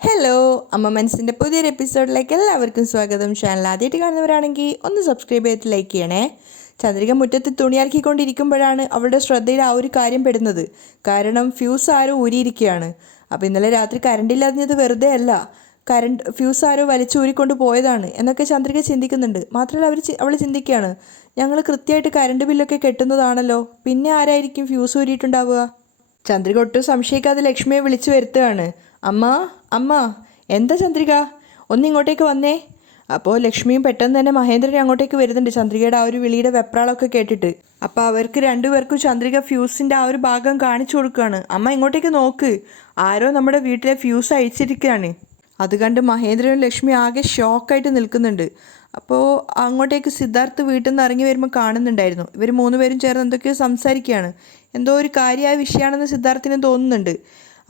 Hello, അമ്മ മനസ്സിൻ്റെ പുതിയൊരു എപ്പിസോഡിലേക്ക് എല്ലാവർക്കും സ്വാഗതം. ചാനൽ ആദ്യമായിട്ട് കാണുന്നവരാണെങ്കിൽ ഒന്ന് സബ്സ്ക്രൈബ് ചെയ്തിട്ട് ലൈക്ക് ചെയ്യണേ. ചന്ദ്രിക മുറ്റത്ത് തുണിയാക്കിക്കൊണ്ടിരിക്കുമ്പോഴാണ് അവളുടെ ശ്രദ്ധയിൽ ആ ഒരു കാര്യം പെടുന്നത്. കാരണം ഫ്യൂസ് ആരോ ഊരിയിരിക്കുകയാണ്. അപ്പോൾ ഇന്നലെ രാത്രി കറണ്ടില്ലാഞ്ഞത് വെറുതെ അല്ല, ഫ്യൂസ് ആരോ വലിച്ചൂരിക്കൊണ്ട് പോയതാണ് എന്നൊക്കെ ചന്ദ്രിക ചിന്തിക്കുന്നുണ്ട്. മാത്രമല്ല അവൾ ചിന്തിക്കുകയാണ്, ഞങ്ങൾ കൃത്യമായിട്ട് കറണ്ട് ബില്ലൊക്കെ കെട്ടുന്നതാണല്ലോ, പിന്നെ ആരായിരിക്കും ഫ്യൂസ് ഊരിയിട്ടുണ്ടാവുക. ചന്ദ്രിക ഒട്ടും സംശയിക്കാതെ ലക്ഷ്മിയെ വിളിച്ചു വരുത്തുകയാണ്. അമ്മ അമ്മ എന്താ ചന്ദ്രിക, ഒന്നിങ്ങോട്ടേക്ക് വന്നേ. അപ്പോൾ ലക്ഷ്മിയും പെട്ടെന്ന് തന്നെ മഹേന്ദ്രനെ അങ്ങോട്ടേക്ക് വരുന്നുണ്ട്, ചന്ദ്രികയുടെ ആ ഒരു വിളിയുടെ വെപ്രാളമൊക്കെ കേട്ടിട്ട്. അപ്പോൾ അവർക്ക് രണ്ടുപേർക്കും ചന്ദ്രിക ഫ്യൂസിൻ്റെ ആ ഒരു ഭാഗം കാണിച്ചു കൊടുക്കുകയാണ്. അമ്മ ഇങ്ങോട്ടേക്ക് നോക്ക്, ആരോ നമ്മുടെ വീട്ടിലെ ഫ്യൂസ് അഴിച്ചിരിക്കുകയാണ്. അത് കണ്ട് മഹേന്ദ്രനും ലക്ഷ്മി ആകെ ഷോക്കായിട്ട് നിൽക്കുന്നുണ്ട്. അപ്പോൾ അങ്ങോട്ടേക്ക് സിദ്ധാർത്ഥ് വീട്ടിൽ നിന്ന് ഇറങ്ങി വരുമ്പോൾ കാണുന്നുണ്ടായിരുന്നു, ഇവർ മൂന്നുപേരും ചേർന്ന് എന്തൊക്കെയോ സംസാരിക്കുകയാണ്. എന്തോ ഒരു കാര്യമായ വിഷയമാണെന്ന് സിദ്ധാർത്ഥിന് തോന്നുന്നുണ്ട്.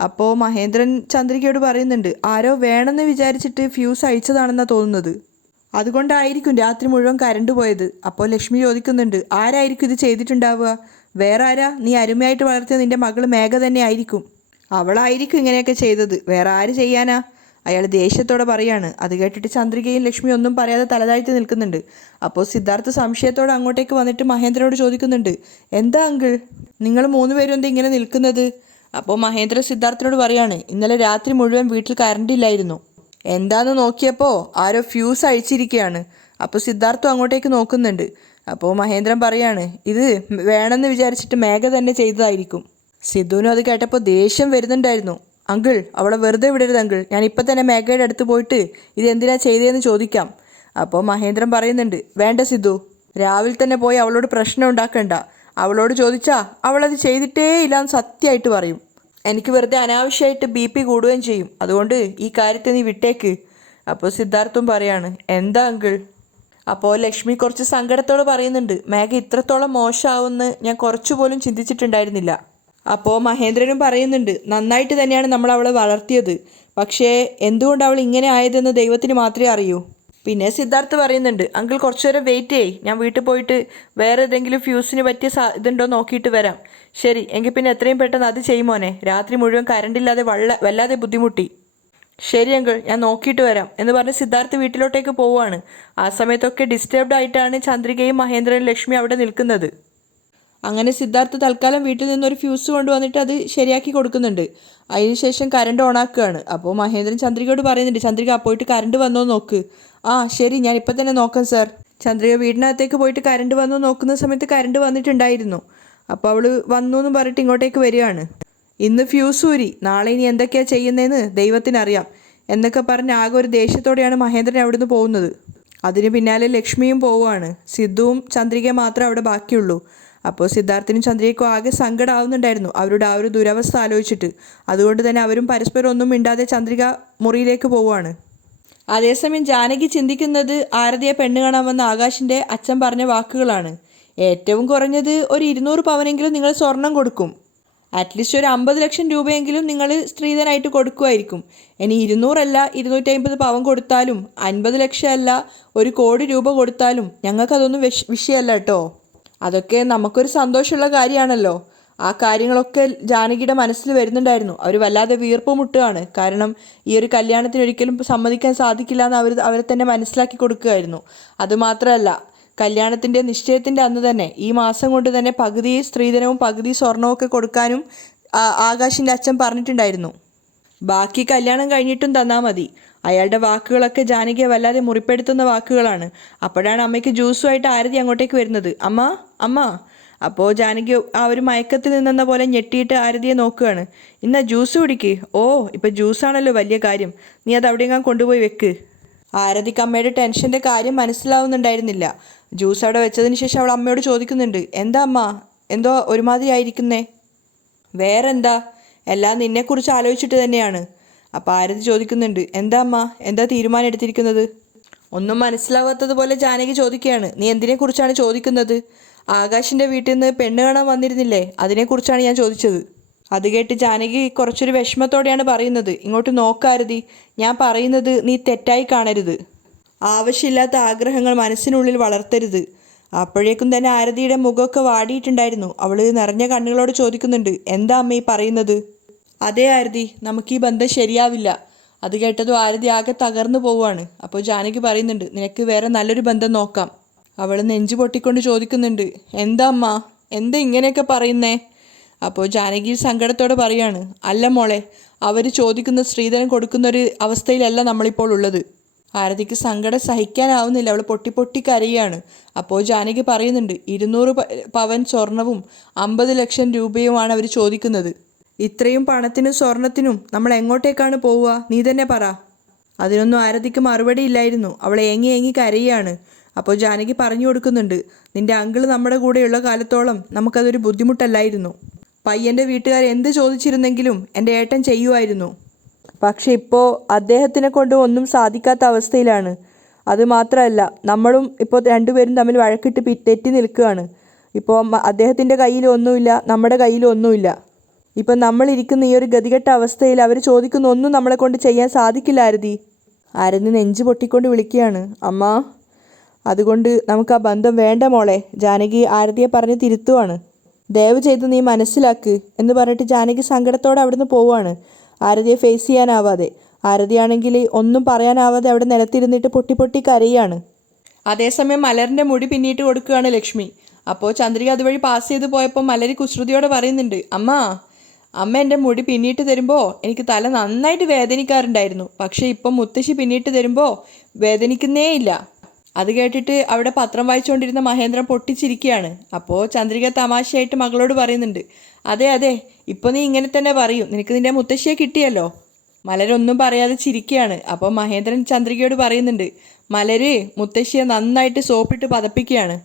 അപ്പോൾ മഹേന്ദ്രൻ ചന്ദ്രികയോട് പറയുന്നുണ്ട്, ആരോ വേണമെന്ന് വിചാരിച്ചിട്ട് ഫ്യൂസ് അഴിച്ചതാണെന്നാണ് തോന്നുന്നത്, അതുകൊണ്ടായിരിക്കും രാത്രി മുഴുവൻ കരണ്ട് പോയത്. അപ്പോൾ ലക്ഷ്മി ചോദിക്കുന്നുണ്ട്, ആരായിരിക്കും ഇത് ചെയ്തിട്ടുണ്ടാവുക? വേറെ ആരാ? നീ അരുമയായിട്ട് വളർത്തിയ നിൻ്റെ മകൾ മേഘ തന്നെ ആയിരിക്കും, അവളായിരിക്കും ഇങ്ങനെയൊക്കെ ചെയ്തത്, വേറെ ആര് ചെയ്യാനാ? അയാൾ ദേഷ്യത്തോടെ പറയാണ്. അത് കേട്ടിട്ട് ചന്ദ്രികയും ലക്ഷ്മി ഒന്നും പറയാതെ തലതാഴ്ത്തി നിൽക്കുന്നുണ്ട്. അപ്പോൾ സിദ്ധാർത്ഥ് സംശയത്തോടെ അങ്ങോട്ടേക്ക് വന്നിട്ട് മഹേന്ദ്രനോട് ചോദിക്കുന്നുണ്ട്, എന്താ അങ്കിൾ, നിങ്ങൾ മൂന്നുപേരും എന്താ ഇങ്ങനെ നിൽക്കുന്നത്? അപ്പോൾ മഹേന്ദ്ര സിദ്ധാർത്ഥിനോട് പറയാണ്, ഇന്നലെ രാത്രി മുഴുവൻ വീട്ടിൽ കറണ്ട് ഇല്ലായിരുന്നു, എന്താന്ന് നോക്കിയപ്പോൾ ആരോ ഫ്യൂസ് അഴിച്ചിരിക്കുകയാണ്. അപ്പോൾ സിദ്ധാർത്ഥും അങ്ങോട്ടേക്ക് നോക്കുന്നുണ്ട്. അപ്പോൾ മഹേന്ദ്രൻ പറയാണ്, ഇത് വേണമെന്ന് വിചാരിച്ചിട്ട് മേഘ തന്നെ ചെയ്തതായിരിക്കും. സിദ്ധുവിനും അത് കേട്ടപ്പോൾ ദേഷ്യം വരുന്നുണ്ടായിരുന്നു. അങ്കിൾ, അവളെ വെറുതെ വിടരുത് അങ്കിൾ, ഞാൻ ഇപ്പം തന്നെ മേഘയുടെ അടുത്ത് പോയിട്ട് ഇതെന്തിനാ ചെയ്തതെന്ന് ചോദിക്കാം. അപ്പോൾ മഹേന്ദ്രൻ പറയുന്നുണ്ട്, വേണ്ട സിദ്ധു, രാവിലെ തന്നെ പോയി അവളോട് പ്രശ്നം ഉണ്ടാക്കണ്ട. അവളോട് ചോദിച്ചാൽ അവളത് ചെയ്തിട്ടേ ഇല്ലാന്ന് സത്യമായിട്ട് പറയും. എനിക്ക് വെറുതെ അനാവശ്യമായിട്ട് BP കൂടുകയും ചെയ്യും, അതുകൊണ്ട് ഈ കാര്യത്തെ നീ വിട്ടേക്ക്. അപ്പോൾ സിദ്ധാർത്ഥും പറയാണ്, എന്താ അങ്കിൾ? അപ്പോൾ ലക്ഷ്മി കുറച്ച് സങ്കടത്തോടെ പറയുന്നുണ്ട്, മേഘ ഇത്രത്തോളം മോശമാവുമെന്ന് ഞാൻ കുറച്ചുപോലും ചിന്തിച്ചിട്ടുണ്ടായിരുന്നില്ല. അപ്പോൾ മഹേന്ദ്രനും പറയുന്നുണ്ട്, നന്നായിട്ട് തന്നെയാണ് നമ്മൾ അവളെ വളർത്തിയത്, പക്ഷേ എന്തുകൊണ്ട് അവൾ ഇങ്ങനെ ആയതെന്ന് ദൈവത്തിന് മാത്രമേ അറിയൂ. പിന്നെ സിദ്ധാർത്ഥ് പറയുന്നുണ്ട്, അങ്കിൾ കുറച്ചു നേരം വെയിറ്റ് ചെയ്യ്, ഞാൻ വീട്ടിൽ പോയിട്ട് വേറെ ഏതെങ്കിലും ഫ്യൂസിന് പറ്റിയ ഇതുണ്ടോ നോക്കിയിട്ട് വരാം. ശരി എങ്കിൽ പിന്നെ എത്രയും പെട്ടെന്ന് അത് ചെയ്യുമോനെ, രാത്രി മുഴുവൻ കറണ്ടില്ലാതെ വല്ലാതെ ബുദ്ധിമുട്ടി. ശരി അങ്കിൾ, ഞാൻ നോക്കിയിട്ട് വരാം എന്ന് പറഞ്ഞ് സിദ്ധാർത്ഥ് വീട്ടിലോട്ടേക്ക് പോവുകയാണ്. ആ സമയത്തൊക്കെ ഡിസ്റ്റർബ്ഡ് ആയിട്ടാണ് ചന്ദ്രികയും മഹേന്ദ്രനും ലക്ഷ്മി അവിടെ നിൽക്കുന്നത്. അങ്ങനെ സിദ്ധാർത്ഥ് തൽക്കാലം വീട്ടിൽ നിന്നൊരു ഫ്യൂസ് കൊണ്ടുവന്നിട്ട് അത് ശരിയാക്കി കൊടുക്കുന്നുണ്ട്. അതിനുശേഷം കറണ്ട് ഓണാക്കുകയാണ്. അപ്പോൾ മഹേന്ദ്രൻ ചന്ദ്രികയോട് പറയുന്നുണ്ട്, ചന്ദ്രിക പോയിട്ട് കറണ്ട് വന്നോ നോക്ക്. ആ ശരി, ഞാൻ ഇപ്പം തന്നെ നോക്കാം സാർ. ചന്ദ്രിക വീടിനകത്തേക്ക് പോയിട്ട് കറണ്ട് വന്നോ നോക്കുന്ന സമയത്ത് കറണ്ട് വന്നിട്ടുണ്ടായിരുന്നു. അപ്പോൾ അവൾ വന്നു എന്ന് പറഞ്ഞിട്ട് ഇങ്ങോട്ടേക്ക് വരികയാണ്. ഇന്ന് ഫ്യൂസ് ഊരി, നാളെ ഇനി എന്തൊക്കെയാണ് ചെയ്യുന്നതെന്ന് ദൈവത്തിനറിയാം എന്നൊക്കെ പറഞ്ഞ് ആകെ ഒരു ദേഷ്യത്തോടെയാണ് മഹേന്ദ്രൻ അവിടുന്ന് പോകുന്നത്. അതിന് പിന്നാലെ ലക്ഷ്മിയും പോവുകയാണ്. സിദ്ധുവും ചന്ദ്രികയും മാത്രമേ അവിടെ ബാക്കിയുള്ളൂ. അപ്പോൾ സിദ്ധാർത്ഥിനും ചന്ദ്രികയ്ക്കും ആകെ സങ്കടമാവുന്നുണ്ടായിരുന്നു അവരുടെ ആ ഒരു ദുരവസ്ഥ ആലോചിച്ചിട്ട്. അതുകൊണ്ട് തന്നെ അവരും പരസ്പരം ഒന്നും മിണ്ടാതെ ചന്ദ്രിക മുറിയിലേക്ക് പോവുകയാണ്. അതേസമയം ജാനകി ചിന്തിക്കുന്നത് ആരതിയെ പെണ്ണ് കാണാൻ വന്ന ആകാശിൻ്റെ അച്ഛൻ പറഞ്ഞ വാക്കുകളാണ്. ഏറ്റവും കുറഞ്ഞത് ഒരു 200 പവനെങ്കിലും നിങ്ങൾ സ്വർണം കൊടുക്കും, അറ്റ്ലീസ്റ്റ് ഒരു 50 ലക്ഷം രൂപയെങ്കിലും നിങ്ങൾ സ്ത്രീധനായിട്ട് കൊടുക്കുമായിരിക്കും. ഇനി 200 അല്ല 250 പവൻ കൊടുത്താലും 50 ലക്ഷം അല്ല 1 കോടി രൂപ കൊടുത്താലും ഞങ്ങൾക്കതൊന്നും വിഷയമല്ല കേട്ടോ. അതൊക്കെ നമുക്കൊരു സന്തോഷമുള്ള കാര്യമാണല്ലോ. ആ കാര്യങ്ങളൊക്കെ ജാനകിയുടെ മനസ്സിൽ വരുന്നുണ്ടായിരുന്നു. അവർ വല്ലാതെ വീർപ്പ് മുട്ടുകയാണ്. കാരണം ഈ ഒരു കല്യാണത്തിന് ഒരിക്കലും സമ്മതിക്കാൻ സാധിക്കില്ല എന്ന് അവരെ തന്നെ മനസ്സിലാക്കി കൊടുക്കുകയായിരുന്നു. അതുമാത്രമല്ല, കല്യാണത്തിൻ്റെ നിശ്ചയത്തിൻ്റെ അന്ന് തന്നെ ഈ മാസം കൊണ്ട് തന്നെ പകുതി സ്ത്രീധനവും പകുതി സ്വർണവും ഒക്കെ കൊടുക്കാനും ആകാശിൻ്റെ അച്ഛൻ പറഞ്ഞിട്ടുണ്ടായിരുന്നു. ബാക്കി കല്യാണം കഴിഞ്ഞിട്ടും തന്നാൽ മതി. അയാളുടെ വാക്കുകളൊക്കെ ജാനകിയെ വല്ലാതെ മുറിപ്പെടുത്തുന്ന വാക്കുകളാണ്. അപ്പോഴാണ് അമ്മയ്ക്ക് ജ്യൂസുമായിട്ട് ആരതി അങ്ങോട്ടേക്ക് വരുന്നത്. അമ്മ അമ്മ. അപ്പോൾ ജാനകി ആ ഒരു മയക്കത്തിൽ നിന്നെന്ന പോലെ ഞെട്ടിയിട്ട് ആരതിയെ നോക്കുകയാണ്. ഇന്നാ ജ്യൂസ് കുടിക്ക്. ഓ, ഇപ്പം ജ്യൂസാണല്ലോ വലിയ കാര്യം, നീ അത് അവിടെയെങ്കിലും കൊണ്ടുപോയി വെക്ക്. ആരതിക്ക് അമ്മയുടെ ടെൻഷൻ്റെ കാര്യം മനസ്സിലാവുന്നുണ്ടായിരുന്നില്ല. ജ്യൂസ് അവിടെ വെച്ചതിന് ശേഷം അവൾ അമ്മയോട് ചോദിക്കുന്നുണ്ട്, എന്താ അമ്മ എന്തോ ഒരുമാതിരി ആയിരിക്കുന്നേ? വേറെന്താ, എല്ലാം നിന്നെക്കുറിച്ച് ആലോചിച്ചിട്ട് തന്നെയാണ്. അപ്പോൾ ആരതി ചോദിക്കുന്നുണ്ട്, എന്താ അമ്മ, എന്താ തീരുമാനം എടുത്തിരിക്കുന്നത്? ഒന്നും മനസ്സിലാവാത്തതുപോലെ ജാനകി ചോദിക്കുകയാണ്, നീ എന്തിനെക്കുറിച്ചാണ് ചോദിക്കുന്നത്? ആകാശിൻ്റെ വീട്ടിൽ നിന്ന് പെണ്ണ് കാണാൻ വന്നിരുന്നില്ലേ, അതിനെക്കുറിച്ചാണ് ഞാൻ ചോദിച്ചത്. അത് കേട്ട് ജാനകി കുറച്ചൊരു വിഷമത്തോടെയാണ് പറയുന്നത്, ഇങ്ങോട്ട് നോക്കാരതി, ഞാൻ പറയുന്നത് നീ തെറ്റായി കാണരുത്. ആവശ്യമില്ലാത്ത ആഗ്രഹങ്ങൾ മനസ്സിനുള്ളിൽ വളർത്തരുത്. അപ്പോഴേക്കും തന്നെ ആരതിയുടെ മുഖമൊക്കെ വാടിയിട്ടുണ്ടായിരുന്നു. അവൾ നിറഞ്ഞ കണ്ണുകളോട് ചോദിക്കുന്നുണ്ട്, എന്താ അമ്മ ഈ പറയുന്നത്? അതേ ആരതി, നമുക്ക് ഈ ബന്ധം ശരിയാവില്ല. അത് കേട്ടതും ആരതി ആകെ തകർന്നു പോവുകയാണ്. അപ്പോൾ ജാനകി പറയുന്നുണ്ട്, നിനക്ക് വേറെ നല്ലൊരു ബന്ധം നോക്കാം. അവൾ നെഞ്ചു പൊട്ടിക്കൊണ്ട് ചോദിക്കുന്നുണ്ട്, എന്താ അമ്മ, എന്താ ഇങ്ങനെയൊക്കെ പറയുന്നേ? അപ്പോൾ ജാനകി സങ്കടത്തോടെ പറയാണ്, അല്ല മോളെ, അവർ ചോദിക്കുന്ന സ്ത്രീധനം കൊടുക്കുന്നൊരു അവസ്ഥയിലല്ല നമ്മളിപ്പോൾ ഉള്ളത്. ആരതിക്ക് സങ്കടം സഹിക്കാനാവുന്നില്ല. അവൾ പൊട്ടി പൊട്ടി കരയാണ്. അപ്പോൾ ജാനകി പറയുന്നുണ്ട്, 200 പവൻ സ്വർണവും 50 ലക്ഷം രൂപയുമാണ് അവർ ചോദിക്കുന്നത്. ഇത്രയും പണത്തിനും സ്വർണത്തിനും നമ്മൾ എങ്ങോട്ടേക്കാണ് പോവുക, നീ തന്നെ പറ. അതിനൊന്നും ആരതിക്ക് മറുപടി ഇല്ലായിരുന്നു. അവൾ ഏങ്ങി ഏങ്ങി കരയാണ്. അപ്പോൾ ജാനകി പറഞ്ഞു കൊടുക്കുന്നുണ്ട്, നിന്റെ അങ്കിള് നമ്മുടെ കൂടെയുള്ള കാലത്തോളം നമുക്കതൊരു ബുദ്ധിമുട്ടല്ലായിരുന്നു. പയ്യൻ്റെ വീട്ടുകാർ എന്ത് ചോദിച്ചിരുന്നെങ്കിലും എൻ്റെ ഏട്ടൻ ചെയ്യുമായിരുന്നു. പക്ഷെ ഇപ്പോൾ അദ്ദേഹത്തിനെ കൊണ്ട് ഒന്നും സാധിക്കാത്ത അവസ്ഥയിലാണ്. അതുമാത്രമല്ല, നമ്മളും ഇപ്പോൾ രണ്ടുപേരും തമ്മിൽ വഴക്കിട്ട് തെറ്റി നിൽക്കുകയാണ്. ഇപ്പോൾ അദ്ദേഹത്തിൻ്റെ കയ്യിൽ ഒന്നുമില്ല, നമ്മുടെ കയ്യിൽ ഒന്നുമില്ല. ഇപ്പം നമ്മളിരിക്കുന്ന ഈ ഒരു ഗതികെട്ട അവസ്ഥയിൽ അവർ ചോദിക്കുന്ന ഒന്നും നമ്മളെ കൊണ്ട് ചെയ്യാൻ സാധിക്കില്ല ആരതി. ആരതി നെഞ്ച് പൊട്ടിക്കൊണ്ട് വിളിക്കുകയാണ്, അമ്മ, അതുകൊണ്ട് നമുക്ക് ആ ബന്ധം വേണ്ട മോളെ. ജാനകി ആരതിയെ പറഞ്ഞ് തിരുത്തുവാണ്. ദയവ് ചെയ്ത് നീ മനസ്സിലാക്ക് എന്ന് പറഞ്ഞിട്ട് ജാനകി സങ്കടത്തോടെ അവിടുന്ന് പോവുകയാണ്. ആരതിയെ ഫേസ് ചെയ്യാനാവാതെ. ആരതിയാണെങ്കിൽ ഒന്നും പറയാനാവാതെ അവിടെ നിലത്തിരുന്നിട്ട് പൊട്ടി പൊട്ടി കരയാണ്. അതേസമയം മലറിൻ്റെ മുടി പിന്നിട്ട് കൊടുക്കുകയാണ് ലക്ഷ്മി. അപ്പോൾ ചന്ദ്രിക അതുവഴി പാസ് ചെയ്ത് പോയപ്പോൾ മലരി കുസൃതിയോടെ പറയുന്നുണ്ട്, അമ്മ എൻ്റെ മുടി പിന്നിട്ട് തരുമ്പോൾ എനിക്ക് തല നന്നായിട്ട് വേദനിക്കാറുണ്ടായിരുന്നു. പക്ഷേ ഇപ്പം മുത്തശ്ശി പിന്നിട്ട് തരുമ്പോൾ വേദനിക്കുന്നേ ഇല്ല. അത് കേട്ടിട്ട് അവിടെ പത്രം വായിച്ചുകൊണ്ടിരുന്ന മഹേന്ദ്രൻ പൊട്ടിച്ചിരിക്കുകയാണ്. അപ്പോൾ ചന്ദ്രിക തമാശയായിട്ട് മകളോട് പറയുന്നുണ്ട്, അതെ, ഇപ്പോൾ നീ ഇങ്ങനെ തന്നെ പറയും, നിനക്ക് നിൻ്റെ മുത്തശ്ശിയെ കിട്ടിയല്ലോ. മലരൊന്നും പറയാതെ ചിരിക്കുകയാണ്. അപ്പോൾ മഹേന്ദ്രൻ ചന്ദ്രികയോട് പറയുന്നുണ്ട്, മലര് മുത്തശ്ശിയെ നന്നായിട്ട് സോപ്പിട്ട് പതപ്പിക്കുകയാണ്.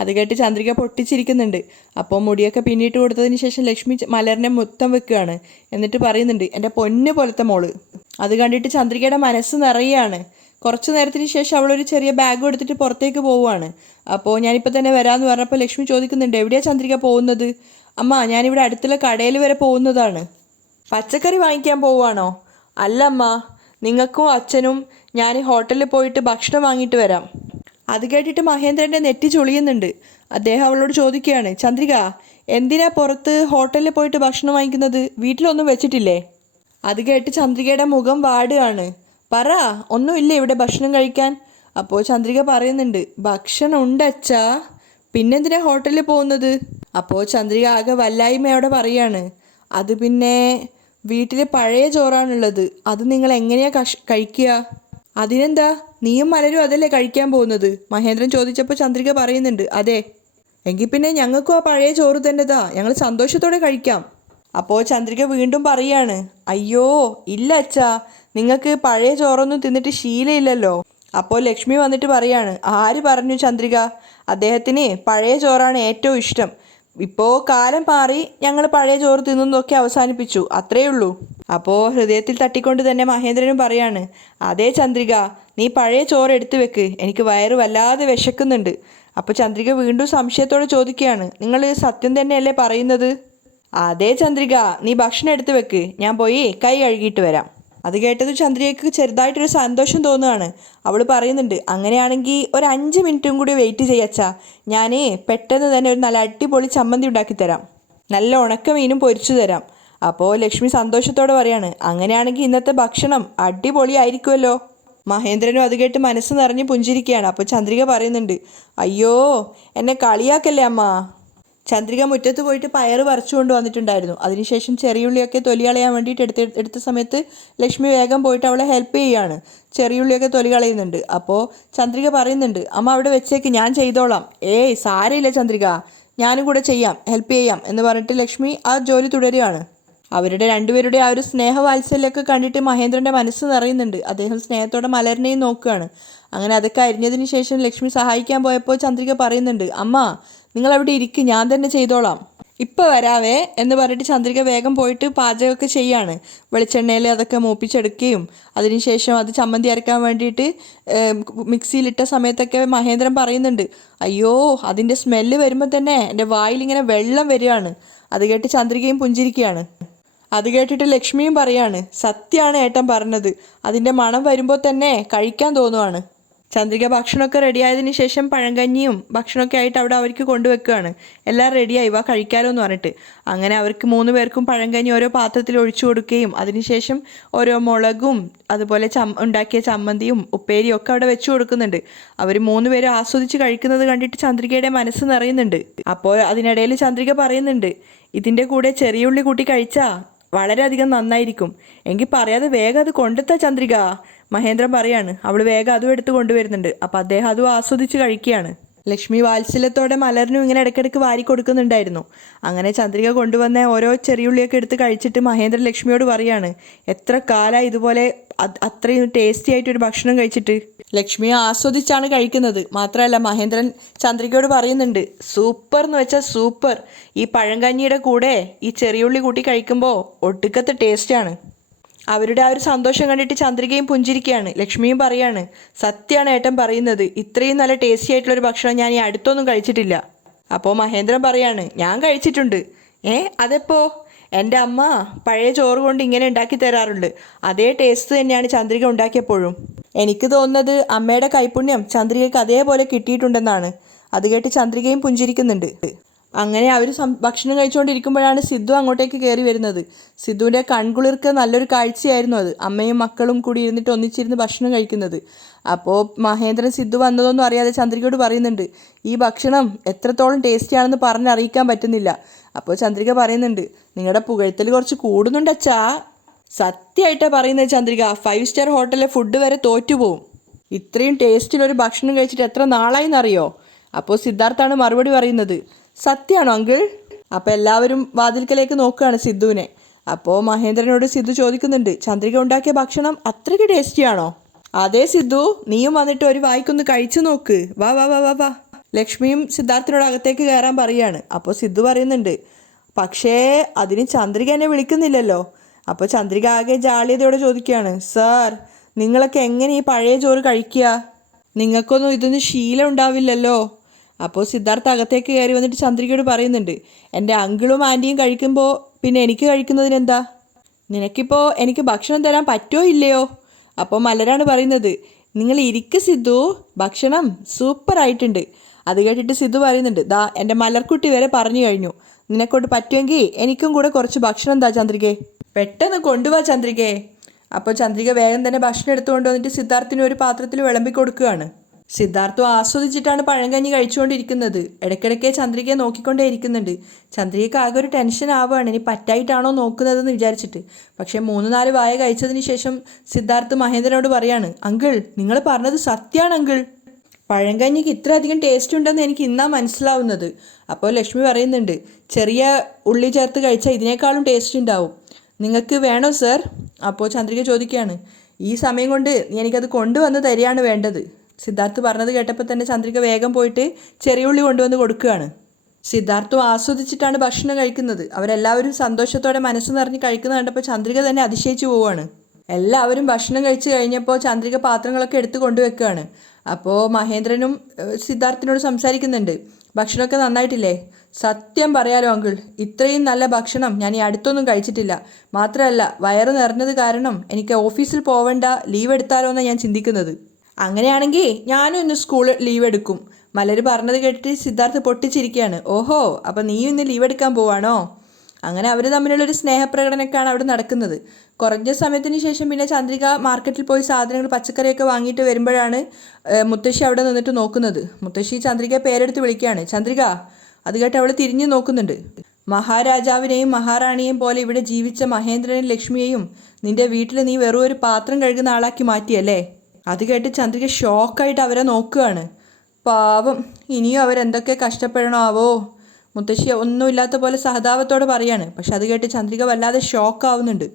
അത് കേട്ട് ചന്ദ്രിക പൊട്ടിച്ചിരിക്കുന്നുണ്ട്. അപ്പോൾ മുടിയൊക്കെ പിന്നിട്ട് കൊടുത്തതിന് ശേഷം ലക്ഷ്മി മലറിനെ മുത്തം വെക്കുകയാണ്. എന്നിട്ട് പറയുന്നുണ്ട്, എൻ്റെ പൊന്ന് പോലത്തെ മോള്. അത് കണ്ടിട്ട് ചന്ദ്രികയുടെ മനസ്സ് നിറയുകയാണ്. കുറച്ച് നേരത്തിന് ശേഷം അവളൊരു ചെറിയ ബാഗ് എടുത്തിട്ട് പുറത്തേക്ക് പോവുകയാണ്. അപ്പോൾ ഞാനിപ്പോൾ തന്നെ വരാമെന്ന് പറഞ്ഞപ്പോൾ ലക്ഷ്മി ചോദിക്കുന്നുണ്ട്, എവിടെയാണ് ചന്ദ്രിക പോകുന്നത്? അമ്മ, ഞാനിവിടെ അടുത്തുള്ള കടയിൽ വരെ പോകുന്നതാണ്. പച്ചക്കറി വാങ്ങിക്കാൻ പോവുകയാണോ? അല്ല അമ്മ, നിങ്ങൾക്കും അച്ഛനും ഞാൻ ഹോട്ടലിൽ പോയിട്ട് ഭക്ഷണം വാങ്ങിയിട്ട് വരാം. അത് കേട്ടിട്ട് മഹേന്ദ്രൻ്റെ നെറ്റി ചൊളിയുന്നുണ്ട്. അദ്ദേഹം അവളോട് ചോദിക്കുകയാണ്, ചന്ദ്രിക, എന്തിനാ പുറത്ത് ഹോട്ടലിൽ പോയിട്ട് ഭക്ഷണം വാങ്ങിക്കുന്നത്? വീട്ടിലൊന്നും വെച്ചിട്ടില്ലേ? അത് കേട്ട് ചന്ദ്രികയുടെ മുഖം വാടുകയാണ്. പറ, ഒന്നുമില്ലേ ഇവിടെ ഭക്ഷണം കഴിക്കാൻ? അപ്പോൾ ചന്ദ്രിക പറയുന്നുണ്ട്, ഭക്ഷണം ഉണ്ട് അച്ഛാ, പിന്നെന്തിനാ ഹോട്ടലിൽ പോകുന്നത്? അപ്പോൾ ചന്ദ്രിക ആകെ വല്ലായ്മയോടെ പറയാണ്, അത് പിന്നെ വീട്ടിൽ പഴയ ചോറാണുള്ളത്, അത് നിങ്ങൾ എങ്ങനെയാ കഴിക്കുക? അതിനെന്താ, നീയും മലരും അതല്ലേ കഴിക്കാൻ പോകുന്നത്? മഹേന്ദ്രൻ ചോദിച്ചപ്പോൾ ചന്ദ്രിക പറയുന്നുണ്ട്, അതെ. എങ്കിൽ പിന്നെ ഞങ്ങൾക്കും ആ പഴയ ചോറ് തന്നെതാ, ഞങ്ങൾ സന്തോഷത്തോടെ കഴിക്കാം. അപ്പോൾ ചന്ദ്രിക വീണ്ടും പറയാണ്, അയ്യോ ഇല്ല അച്ഛാ, നിങ്ങൾക്ക് പഴയ ചോറൊന്നും തിന്നിട്ട് ശീലമില്ലല്ലോ. അപ്പോൾ ലക്ഷ്മി വന്നിട്ട് പറയാണ്, ആര് പറഞ്ഞു ചന്ദ്രിക? അദ്ദേഹത്തിന് പഴയ ചോറാണ് ഏറ്റവും ഇഷ്ടം. ഇപ്പോൾ കാലം മാറി, ഞങ്ങൾ പഴയ ചോറ് തിന്നുന്നതൊക്കെ അവസാനിപ്പിച്ചു, അത്രയേ ഉള്ളൂ. അപ്പോൾ ഹൃദയത്തിൽ തട്ടിക്കൊണ്ട് തന്നെ മഹേന്ദ്രനും പറയാണ്, അതേ ചന്ദ്രിക, നീ പഴയ ചോറ് എടുത്തു വെക്ക്, എനിക്ക് വയറ് വല്ലാതെ വിശക്കുന്നുണ്ട്. അപ്പോൾ ചന്ദ്രിക വീണ്ടും സംശയത്തോടെ ചോദിക്കുകയാണ്, നിങ്ങൾ സത്യം തന്നെയല്ലേ പറയുന്നത്? അതേ ചന്ദ്രിക, നീ ഭക്ഷണം എടുത്തു വെക്ക്, ഞാൻ പോയി കൈ കഴുകിയിട്ട് വരാം. അത് കേട്ടത് ചന്ദ്രികയ്ക്ക് ചെറുതായിട്ടൊരു സന്തോഷം തോന്നുകയാണ്. അവൾ പറയുന്നുണ്ട്, അങ്ങനെയാണെങ്കിൽ ഒരു 5 മിനിറ്റും കൂടി വെയിറ്റ് ചെയ്യച്ചാ, ഞാൻ പെട്ടെന്ന് തന്നെ ഒരു നല്ല അടിപൊളി ചമ്മന്തി ഉണ്ടാക്കി തരാം, നല്ല ഉണക്ക മീനും പൊരിച്ചു തരാം. അപ്പോൾ ലക്ഷ്മി സന്തോഷത്തോടെ പറയാണ്, അങ്ങനെയാണെങ്കിൽ ഇന്നത്തെ ഭക്ഷണം അടിപൊളിയായിരിക്കുമല്ലോ. മഹേന്ദ്രനും അത് കേട്ട് മനസ്സ് നിറഞ്ഞ് പുഞ്ചിരിക്കുകയാണ്. അപ്പോൾ ചന്ദ്രിക പറയുന്നുണ്ട്, അയ്യോ എന്നെ കളിയാക്കല്ലേ അമ്മ. ചന്ദ്രിക മുറ്റത്ത് പോയിട്ട് പയറ് പറിച്ചു കൊണ്ട് വന്നിട്ടുണ്ടായിരുന്നു. അതിനുശേഷം ചെറിയുള്ളിയൊക്കെ തൊലി കളയാൻ വേണ്ടിയിട്ട് എടുത്ത സമയത്ത് ലക്ഷ്മി വേഗം പോയിട്ട് അവളെ ഹെൽപ്പ് ചെയ്യുകയാണ്. ചെറിയുള്ളിയൊക്കെ തൊലി കളയുന്നുണ്ട്. അപ്പോൾ ചന്ദ്രിക പറയുന്നുണ്ട്, അമ്മ അവിടെ വെച്ചേക്ക്, ഞാൻ ചെയ്തോളാം. ഏയ് സാരമില്ല ചന്ദ്രിക, ഞാനും കൂടെ ചെയ്യാം, ഹെൽപ്പ് ചെയ്യാം എന്ന് പറഞ്ഞിട്ട് ലക്ഷ്മി ആ ജോലി തുടരുകയാണ്. അവരുടെ രണ്ടുപേരുടെ ആ ഒരു സ്നേഹവാത്സല്യമൊക്കെ കണ്ടിട്ട് മഹേന്ദ്രൻ്റെ മനസ്സ് നിറയുന്നുണ്ട്. അദ്ദേഹം സ്നേഹത്തോടെ മലരിനെയും നോക്കുകയാണ്. അങ്ങനെ അതൊക്കെ അരിഞ്ഞതിന് ശേഷം ലക്ഷ്മി സഹായിക്കാൻ പോയപ്പോൾ ചന്ദ്രിക പറയുന്നുണ്ട്, അമ്മ നിങ്ങൾ അവിടെ ഇരിക്കും, ഞാൻ തന്നെ ചെയ്തോളാം, ഇപ്പോൾ വരാവേ എന്ന് പറഞ്ഞിട്ട് ചന്ദ്രിക വേഗം പോയിട്ട് പാചകമൊക്കെ ചെയ്യാണ്. വെളിച്ചെണ്ണയിൽ അതൊക്കെ മൂപ്പിച്ചെടുക്കുകയും അതിനുശേഷം അത് ചമ്മന്തി അരക്കാൻ വേണ്ടിയിട്ട് മിക്സിയിലിട്ട സമയത്തൊക്കെ മഹേന്ദ്രൻ പറയുന്നുണ്ട്, അയ്യോ അതിൻ്റെ സ്മെല്ല് വരുമ്പോൾ തന്നെ എൻ്റെ വായിലിങ്ങനെ വെള്ളം വരികയാണ്. അത് കേട്ട് ചന്ദ്രികയും പുഞ്ചിരിക്കുകയാണ്. അത് കേട്ടിട്ട് ലക്ഷ്മിയും പറയാണ്, സത്യമാണ് ഏട്ടൻ പറഞ്ഞത്, അതിൻ്റെ മണം വരുമ്പോൾ തന്നെ കഴിക്കാൻ തോന്നുവാണ്. ചന്ദ്രിക ഭക്ഷണമൊക്കെ റെഡിയായതിനു ശേഷം പഴങ്കഞ്ഞിയും ഭക്ഷണമൊക്കെ ആയിട്ട് അവിടെ അവർക്ക് കൊണ്ടുവെക്കുകയാണ്. എല്ലാം റെഡിയായി, വാ കഴിക്കാലോ എന്ന് പറഞ്ഞിട്ട്. അങ്ങനെ അവർക്ക് 3 പേർക്കും പഴങ്കഞ്ഞി ഓരോ പാത്രത്തിൽ ഒഴിച്ചു കൊടുക്കുകയും അതിനുശേഷം ഓരോ മുളകും അതുപോലെ ഉണ്ടാക്കിയ ചമ്മന്തിയും ഉപ്പേരിയും ഒക്കെ അവിടെ വെച്ചു കൊടുക്കുന്നുണ്ട്. അവർ 3 പേരും ആസ്വദിച്ച് കഴിക്കുന്നത് കണ്ടിട്ട് ചന്ദ്രികയുടെ മനസ്സ് നിറയുന്നുണ്ട്. അപ്പോൾ അതിനിടയിൽ ചന്ദ്രിക പറയുന്നുണ്ട്, ഇതിൻ്റെ കൂടെ ചെറിയ ഉള്ളി കൂട്ടി കഴിച്ചാൽ വളരെയധികം നന്നായിരിക്കും. എങ്കിൽ പറയാതെ വേഗം അത് കൊണ്ടെത്താ ചന്ദ്രിക. മഹേന്ദ്രൻ പറയാണ്. അവൾ വേഗം അതും എടുത്ത് കൊണ്ടുവരുന്നുണ്ട്. അപ്പം അദ്ദേഹം അതും ആസ്വദിച്ച് കഴിക്കുകയാണ്. ലക്ഷ്മി വാത്സല്യത്തോടെ മലറിനും ഇങ്ങനെ ഇടയ്ക്കിടയ്ക്ക് വാരി കൊടുക്കുന്നുണ്ടായിരുന്നു. അങ്ങനെ ചന്ദ്രിക കൊണ്ടുവന്ന ഓരോ ചെറിയുള്ളിയൊക്കെ എടുത്ത് കഴിച്ചിട്ട് മഹേന്ദ്രൻ ലക്ഷ്മിയോട് പറയാണ്, എത്ര കാലമായി ഇതുപോലെ അത്രയും ടേസ്റ്റി ആയിട്ടൊരു ഭക്ഷണം കഴിച്ചിട്ട്. ലക്ഷ്മിയെ ആസ്വദിച്ചാണ് കഴിക്കുന്നത്. മാത്രമല്ല മഹേന്ദ്രൻ ചന്ദ്രികയോട് പറയുന്നുണ്ട്, സൂപ്പർ എന്ന് വെച്ചാൽ സൂപ്പർ. ഈ പഴങ്കഞ്ഞിയുടെ കൂടെ ഈ ചെറിയുള്ളി കൂട്ടി കഴിക്കുമ്പോൾ ഒടുക്കത്തെ ടേസ്റ്റാണ്. അവരുടെ ആ ഒരു സന്തോഷം കണ്ടിട്ട് ചന്ദ്രികയും പുഞ്ചിരിക്കുകയാണ്. ലക്ഷ്മിയും പറയാണ്, സത്യമാണ് ഏട്ടൻ പറയുന്നത്, ഇത്രയും നല്ല ടേസ്റ്റി ആയിട്ടുള്ളൊരു ഭക്ഷണം ഞാൻ ഈ അടുത്തൊന്നും കഴിച്ചിട്ടില്ല. അപ്പോൾ മഹേന്ദ്രൻ പറയാണ്, ഞാൻ കഴിച്ചിട്ടുണ്ട്. അതെപ്പോ? എൻ്റെ അമ്മ പഴയ ചോറ് കൊണ്ട് ഇങ്ങനെ ഉണ്ടാക്കി തരാറുണ്ട്. അതേ ടേസ്റ്റ് തന്നെയാണ് ചന്ദ്രിക ഉണ്ടാക്കിയപ്പോഴും. എനിക്ക് തോന്നുന്നത് അമ്മയുടെ കൈപുണ്യം ചന്ദ്രികയ്ക്ക് അതേപോലെ കിട്ടിയിട്ടുണ്ടെന്നാണ്. അത് കേട്ട് ചന്ദ്രികയും പുഞ്ചിരിക്കുന്നുണ്ട്. അങ്ങനെ അവർ ഭക്ഷണം കഴിച്ചുകൊണ്ടിരിക്കുമ്പോഴാണ് സിദ്ധു അങ്ങോട്ടേക്ക് കയറി വരുന്നത്. സിദ്ധുവിൻ്റെ കൺകുളിർക്ക് നല്ലൊരു കാഴ്ചയായിരുന്നു അത്. അമ്മയും മക്കളും കൂടി ഇരുന്നിട്ട് ഒന്നിച്ചിരുന്ന് ഭക്ഷണം കഴിക്കുന്നത്. അപ്പോൾ മഹേന്ദ്രൻ സിദ്ധു വന്നതൊന്നും അറിയാതെ ചന്ദ്രികയോട് പറയുന്നുണ്ട്, ഈ ഭക്ഷണം എത്രത്തോളം ടേസ്റ്റിയാണെന്ന് പറഞ്ഞറിയിക്കാൻ പറ്റുന്നില്ല. അപ്പോൾ ചന്ദ്രിക പറയുന്നുണ്ട്, നിങ്ങളുടെ പുകഴ്ത്തൽ കുറച്ച് കൂടുന്നുണ്ട് അച്ഛാ. സത്യമായിട്ടാണ് പറയുന്നത് ചന്ദ്രിക, 5 സ്റ്റാർ ഹോട്ടലിലെ ഫുഡ് വരെ തോറ്റുപോകും. ഇത്രയും ടേസ്റ്റിലൊരു ഭക്ഷണം കഴിച്ചിട്ട് എത്ര നാളായി എന്നറിയോ? അപ്പോൾ സിദ്ധാർത്ഥാണ് മറുപടി പറയുന്നത്, സത്യമാണോ അങ്കിൾ? അപ്പോൾ എല്ലാവരും വാതിൽക്കലേക്ക് നോക്കുകയാണ് സിദ്ധുവിനെ. അപ്പോൾ മഹേന്ദ്രനോട് സിദ്ധു ചോദിക്കുന്നുണ്ട്, ചന്ദ്രിക ഉണ്ടാക്കിയ ഭക്ഷണം അത്രയ്ക്ക് ടേസ്റ്റിയാണോ? അതെ സിദ്ധു, നീയും വന്നിട്ട് ഒരു വായിക്കൊന്ന് കഴിച്ചു നോക്ക്, വാ വാ വാ വാ വാ. ലക്ഷ്മിയും സിദ്ധാർത്ഥിനോട് അകത്തേക്ക് കയറാൻ പറയുകയാണ്. അപ്പോൾ സിദ്ധു പറയുന്നുണ്ട്, പക്ഷേ അതിന് ചന്ദ്രിക എന്നെ വിളിക്കുന്നില്ലല്ലോ. അപ്പോൾ ചന്ദ്രിക ആകെ ജാള്യതയോടെ ചോദിക്കുകയാണ്, സാർ നിങ്ങളൊക്കെ എങ്ങനെ ഈ പഴയ ചോറ് കഴിക്കുക? നിങ്ങൾക്കൊന്നും ഇതൊന്നും ശീലം ഉണ്ടാവില്ലല്ലോ. അപ്പോൾ സിദ്ധാർത്ഥ അകത്തേക്ക് കയറി വന്നിട്ട് ചന്ദ്രികയോട് പറയുന്നുണ്ട്, എൻ്റെ അങ്കിളും ആൻറ്റിയും കഴിക്കുമ്പോൾ പിന്നെ എനിക്ക് കഴിക്കുന്നതിനെന്താ? നിനക്കിപ്പോൾ എനിക്ക് ഭക്ഷണം തരാൻ പറ്റുമോ ഇല്ലയോ? അപ്പോൾ മലരാണ് പറയുന്നത്, നിങ്ങൾ ഇരിക്ക് സിദ്ധു, ഭക്ഷണം സൂപ്പറായിട്ടുണ്ട്. അത് കേട്ടിട്ട് സിദ്ധു പറയുന്നുണ്ട്, ദാ എൻ്റെ മലർക്കുട്ടി വരെ പറഞ്ഞു കഴിഞ്ഞു, നിന്നെക്കൊണ്ട് പറ്റുമെങ്കിൽ എനിക്കും കൂടെ കുറച്ച് ഭക്ഷണം എന്താ ചന്ദ്രികേ, പെട്ടെന്ന് കൊണ്ടുപോവാ ചന്ദ്രികേ. അപ്പോൾ ചന്ദ്രിക വേഗം തന്നെ ഭക്ഷണം എടുത്തുകൊണ്ട് വന്നിട്ട് സിദ്ധാർത്ഥിന് ഒരു പാത്രത്തിൽ വിളമ്പി കൊടുക്കുകയാണ്. സിദ്ധാർത്ഥം ആസ്വദിച്ചിട്ടാണ് പഴങ്കഞ്ഞി കഴിച്ചുകൊണ്ടിരിക്കുന്നത്. ഇടയ്ക്കിടയ്ക്ക് ചന്ദ്രികയെ നോക്കിക്കൊണ്ടേ ഇരിക്കുന്നുണ്ട്. ചന്ദ്രികയ്ക്ക് ആകെ ഒരു ടെൻഷൻ ആവുകയാണ്, ഇനി പറ്റായിട്ടാണോ നോക്കുന്നതെന്ന് വിചാരിച്ചിട്ട്. പക്ഷേ 3-4 വായ കഴിച്ചതിന് ശേഷം സിദ്ധാർത്ഥ് മഹേന്ദ്രനോട് പറയാണ്, അങ്കിൾ നിങ്ങൾ പറഞ്ഞത് സത്യമാണ് അങ്കിൾ, പഴങ്കഞ്ഞിക്ക് ഇത്ര അധികം ടേസ്റ്റ് ഉണ്ടെന്ന് എനിക്ക് ഇന്നാ മനസ്സിലാവുന്നത്. അപ്പോൾ ലക്ഷ്മി പറയുന്നുണ്ട്, ചെറിയ ഉള്ളി ചേർത്ത് കഴിച്ചാൽ ഇതിനേക്കാളും ടേസ്റ്റ് ഉണ്ടാവും, നിങ്ങൾക്ക് വേണോ സർ? അപ്പോൾ ചന്ദ്രിക ചോദിക്കുകയാണ്, ഈ സമയം കൊണ്ട് എനിക്കത് കൊണ്ടുവന്ന് തരികയാണ് വേണ്ടത്. സിദ്ധാർത്ഥ് പറഞ്ഞത് കേട്ടപ്പോൾ തന്നെ ചന്ദ്രിക വേഗം പോയിട്ട് ചെറിയ ഉള്ളി കൊണ്ടുവന്ന് കൊടുക്കുകയാണ്. സിദ്ധാർത്ഥും ആസ്വദിച്ചിട്ടാണ് ഭക്ഷണം കഴിക്കുന്നത്. അവരെല്ലാവരും സന്തോഷത്തോടെ മനസ്സ് നിറഞ്ഞ് കഴിക്കുന്നത് കണ്ടപ്പോൾ ചന്ദ്രിക തന്നെ അതിശയിച്ചു പോവുകയാണ്. എല്ലാവരും ഭക്ഷണം കഴിച്ച് കഴിഞ്ഞപ്പോൾ ചന്ദ്രിക പാത്രങ്ങളൊക്കെ എടുത്ത് കൊണ്ടുവെക്കുകയാണ്. അപ്പോൾ മഹേന്ദ്രനും സിദ്ധാർത്ഥിനോട് സംസാരിക്കുന്നുണ്ട്, ഭക്ഷണമൊക്കെ നന്നായിട്ടില്ലേ? സത്യം പറയാലോ അങ്കിൾ, ഇത്രയും നല്ല ഭക്ഷണം ഞാൻ ഈ അടുത്തൊന്നും കഴിച്ചിട്ടില്ല. മാത്രമല്ല വയറ് നിറഞ്ഞത് കാരണം എനിക്ക് ഓഫീസിൽ പോവേണ്ട, ലീവ് എടുത്താലോ എന്നാണ് ഞാൻ ചിന്തിക്കുന്നത്. അങ്ങനെയാണെങ്കിൽ ഞാനും ഇന്ന് സ്കൂൾ ലീവ് എടുക്കും. മലര് പറഞ്ഞത് കേട്ടിട്ട് സിദ്ധാർത്ഥ് പൊട്ടിച്ചിരിക്കുകയാണ്. ഓഹോ, അപ്പം നീയും ഇന്ന് ലീവ് എടുക്കാൻ പോവാണോ? അങ്ങനെ അവർ തമ്മിലുള്ളൊരു സ്നേഹപ്രകടനമൊക്കെയാണ് അവിടെ നടക്കുന്നത്. കുറഞ്ഞ സമയത്തിന് ശേഷം പിന്നെ ചന്ദ്രിക മാർക്കറ്റിൽ പോയി സാധനങ്ങൾ പച്ചക്കറിയൊക്കെ വാങ്ങിയിട്ട് വരുമ്പോഴാണ് മുത്തശ്ശി അവിടെ നിന്നിട്ട് നോക്കുന്നത്. മുത്തശ്ശി ചന്ദ്രികയെ പേരെടുത്ത് വിളിക്കുകയാണ്, ചന്ദ്രിക. അത് കേട്ട് അവൾ തിരിഞ്ഞു നോക്കുന്നുണ്ട്. മഹാരാജാവിനെയും മഹാറാണിയെയും പോലെ ഇവിടെ ജീവിച്ച മഹേന്ദ്രനെയും ലക്ഷ്മിയെയും നിന്റെ വീട്ടിൽ നീ വെറും ഒരു പാത്രം കഴുകുന്ന ആളാക്കി മാറ്റിയല്ലേ? അത് കേട്ട് ചന്ദ്രിക ഷോക്കായിട്ട് അവരെ നോക്കുകയാണ്. പാവം, ഇനിയും അവരെന്തൊക്കെ കഷ്ടപ്പെടണോ ആവോ? മുത്തശ്ശി ഒന്നുമില്ലാത്ത പോലെ സഹതാപത്തോടെ പറയാണ്. പക്ഷെ അത് കേട്ട് ചന്ദ്രിക വല്ലാതെ ഷോക്കാവുന്നുണ്ട്.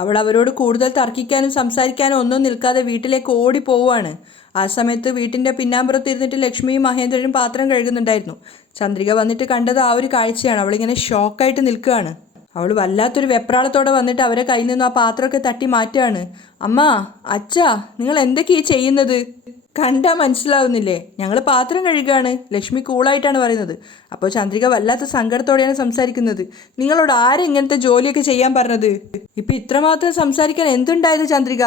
അവൾ അവരോട് കൂടുതൽ തർക്കിക്കാനും സംസാരിക്കാനും ഒന്നും നിൽക്കാതെ വീട്ടിലേക്ക് ഓടി പോവുകയാണ്. ആ സമയത്ത് വീട്ടിൻ്റെ പിന്നാമ്പുറത്ത് ഇരുന്നിട്ട് ലക്ഷ്മിയും മഹേന്ദ്രനും പാത്രം കഴുകുന്നുണ്ടായിരുന്നു. ചന്ദ്രിക വന്നിട്ട് കണ്ടത് ആ ഒരു കാഴ്ചയാണ്. അവളിങ്ങനെ ഷോക്കായിട്ട് നിൽക്കുകയാണ്. അവൾ വല്ലാത്തൊരു വെപ്രാളത്തോടെ വന്നിട്ട് അവരെ കയ്യിൽ നിന്നും ആ പാത്രമൊക്കെ തട്ടി മാറ്റുകയാണ്. അമ്മ, അച്ഛാ, നിങ്ങൾ എന്തൊക്കെയാ ചെയ്യുന്നത്? കണ്ടാൽ മനസ്സിലാവുന്നില്ലേ, ഞങ്ങൾ പാത്രം കഴുകുകയാണ്, ലക്ഷ്മി കൂളായിട്ടാണ് പറയുന്നത്. അപ്പോൾ ചന്ദ്രിക വല്ലാത്ത സങ്കടത്തോടെയാണ് സംസാരിക്കുന്നത്. നിങ്ങളോട് ആരും ഇങ്ങനത്തെ ജോലിയൊക്കെ ചെയ്യാൻ പറഞ്ഞത്? ഇപ്പം ഇത്രമാത്രം സംസാരിക്കാൻ എന്തുണ്ടായത് ചന്ദ്രിക?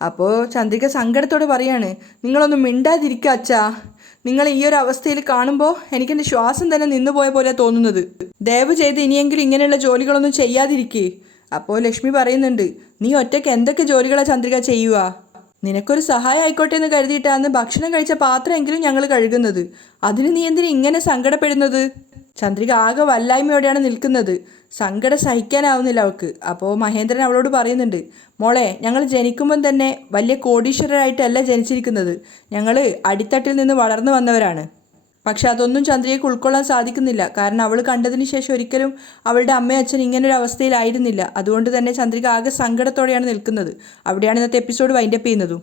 അപ്പോൾ ചന്ദ്രിക സങ്കടത്തോടെ പറയാണ്, നിങ്ങളൊന്നും മിണ്ടാതിരിക്കുക അച്ഛാ. നിങ്ങൾ ഈ ഒരു അവസ്ഥയിൽ കാണുമ്പോൾ എനിക്കെൻ്റെ ശ്വാസം തന്നെ നിന്നുപോയ പോലെ തോന്നുന്നത്. ദയവ് ചെയ്ത് ഇനിയെങ്കിലും ഇങ്ങനെയുള്ള ജോലികളൊന്നും ചെയ്യാതിരിക്കേ. അപ്പോൾ ലക്ഷ്മി പറയുന്നുണ്ട്, നീ ഒറ്റയ്ക്ക് എന്തൊക്കെ ജോലികളാണ് ചന്ദ്രിക ചെയ്യുക? നിനക്കൊരു സഹായം ആയിക്കോട്ടെ എന്ന് കരുതിയിട്ടാണ് ഭക്ഷണം കഴിച്ച പാത്രമെങ്കിലും ഞങ്ങൾ കഴുകുന്നത്. അതിന് നീ എന്തിനാ ഇങ്ങനെ സങ്കടപ്പെടുന്നത്? ചന്ദ്രിക ആകെ വല്ലായ്മയോടെയാണ് നിൽക്കുന്നത്. സങ്കടം സഹിക്കാനാവുന്നില്ല അവൾക്ക്. അപ്പോൾ മഹേന്ദ്രൻ അവളോട് പറയുന്നുണ്ട്, മോളെ, ഞങ്ങൾ ജനിക്കുമ്പം തന്നെ വലിയ കോടീശ്വരരായിട്ടല്ല ജനിച്ചിരിക്കുന്നത്. ഞങ്ങൾ അടിത്തട്ടിൽ നിന്ന് വളർന്നു വന്നവരാണ്. പക്ഷെ അതൊന്നും ചന്ദ്രികയ്ക്ക് ഉൾക്കൊള്ളാൻ സാധിക്കുന്നില്ല. കാരണം അവൾ കണ്ടതിന് ശേഷം ഒരിക്കലും അവളുടെ അമ്മയും അച്ഛൻ ഇങ്ങനൊരു അവസ്ഥയിലായിരുന്നില്ല. അതുകൊണ്ട് തന്നെ ചന്ദ്രിക ആകെ സങ്കടത്തോടെയാണ് നിൽക്കുന്നത്. അവിടെയാണ് ഇന്നത്തെ എപ്പിസോഡ് വൈൻഡപ്പ് ചെയ്യുന്നതും.